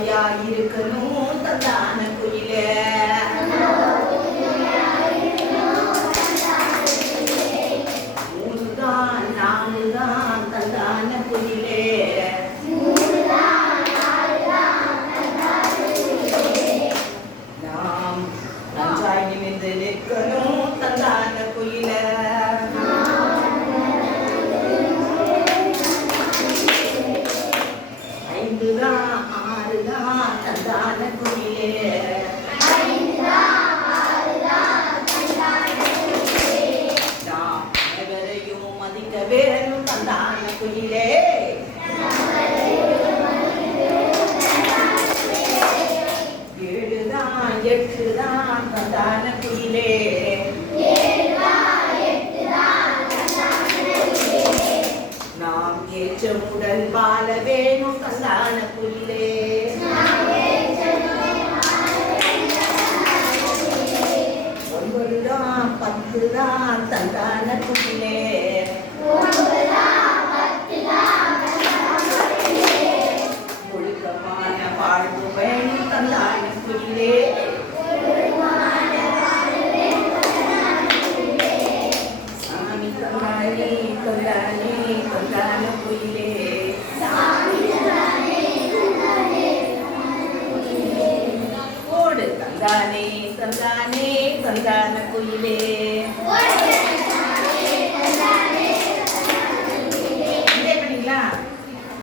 உறுதுணையா இருக்கணும் தந்தான குயிலே. மூணுதான் நாலுதான் தந்தான குயிலே. நாம் நன்றாய் நிமிர்ந்து நிற்கணும் தந்தான குயிலே. ஐந்துதான் ஆறுதான் தந்தான குயிலே. நாம் எவரையும் மதிக்க வேணும் தந்தான குயிலே. ஏழுதான் எட்டுதான் தந்தான குயிலே. நாம் ஏற்றமுடன் வாழ வேணும் தந்தான குயிலே. ஒன்பதுதான் பத்துதான் தந்தான குயிலே. ஒழுக்கமான வாழ்வு வேணும் தந்தான குயிலே. சாமி தந்தானே தந்தானே தந்தான குயிலே. ஓடு தந்தானே தந்தானே தந்தான குயிலே.